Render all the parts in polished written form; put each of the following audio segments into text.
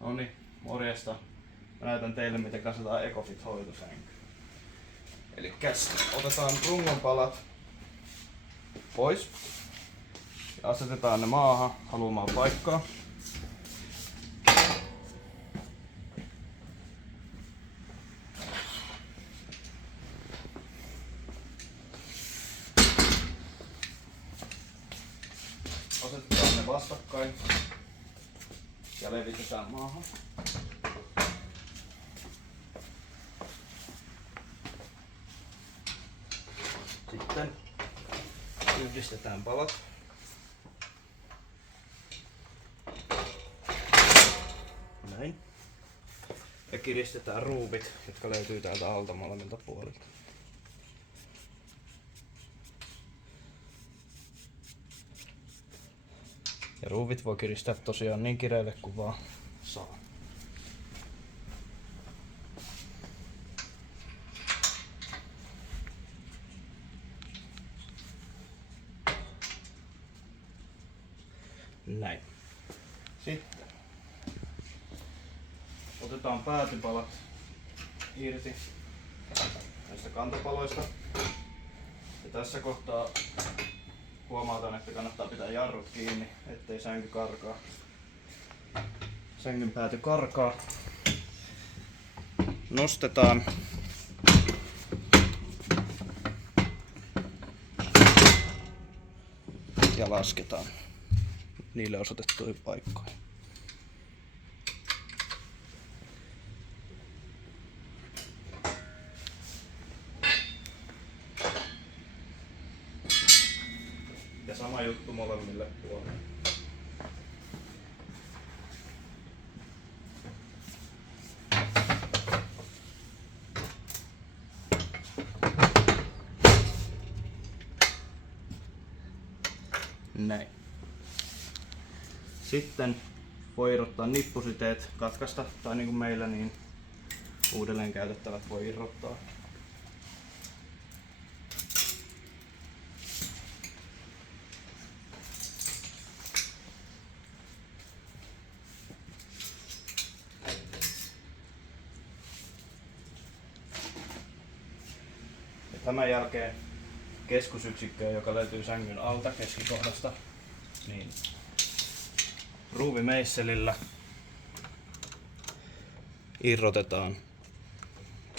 Noniin, morjesta. Mä näytän teille miten kasataan Ecofit hoitosänky. Elikkäs otetaan rungonpalat pois ja asetetaan ne maahan haluamaan paikkaa. Asetetaan ne vastakkain ja levitetään maahan. Sitten yhdistetään palat. Näin. Ja kiristetään ruuvit, jotka löytyy täältä alta molemmilta puolilta. Ja ruuvit voi kiristää tosiaan niin kireelle kuin vaan saa. Näin. Sitten otetaan päätypalat irti näistä kantopaloista. Ja tässä kohtaa huomautan, että kannattaa pitää jarrut kiinni, ettei sänky karkaa. Sängyn pääty karkaa. Nostetaan. Ja lasketaan niille osoitettuihin paikkoihin. Ja sama juttu molemmille puolille. Näin. Sitten voi irrottaa nippusiteet, katkaista tai niin kuin meillä niin uudelleen käytettävät voi irrottaa. Ja tämän jälkeen keskusyksikköön, joka löytyy sängyn alta keskikohdasta, niin ruuvimeisselillä irrotetaan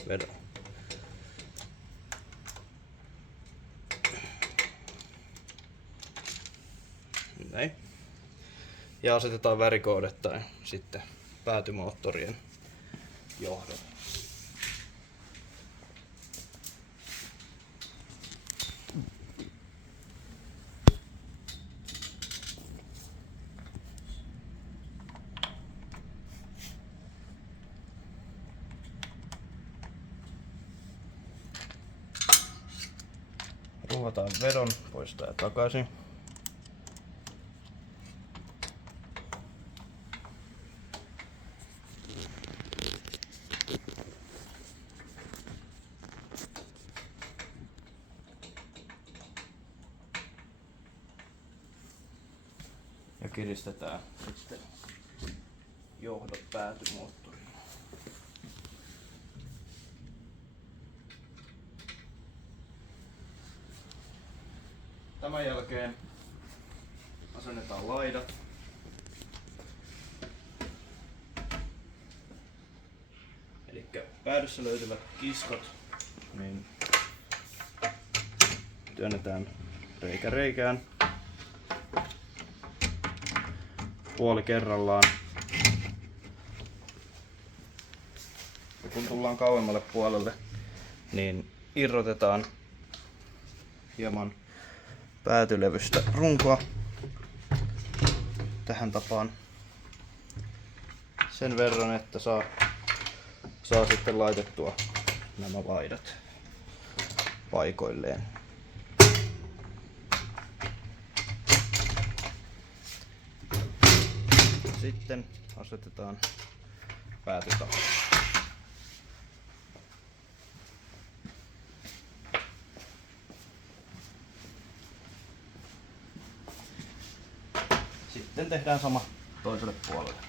vedon. Näin. Ja asetetaan värikoodettaen sitten päätymoottorien johdolle. Ruuvataan vedon pois ja takaisin. Ja kiristetään sitten johdot päätymoottoriin. Tämän jälkeen asennetaan laidat. Elikkä päädyssä löytyvät kiskot niin työnnetään reikä reikään puoli kerrallaan. Ja kun tullaan kauemmalle puolelle, niin irrotetaan hieman päätylevystä runkoa tähän tapaan sen verran, että saa sitten laitettua nämä laidat paikoilleen. Sitten asetetaan päätytapa. Sitten tehdään sama toiselle puolelle.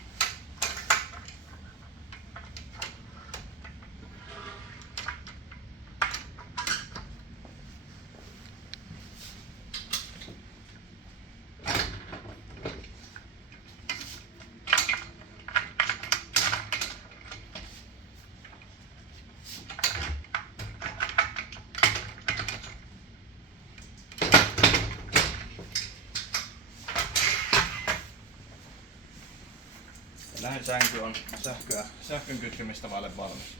Lähin sänky on sähkön kytkemistä vaille valmis.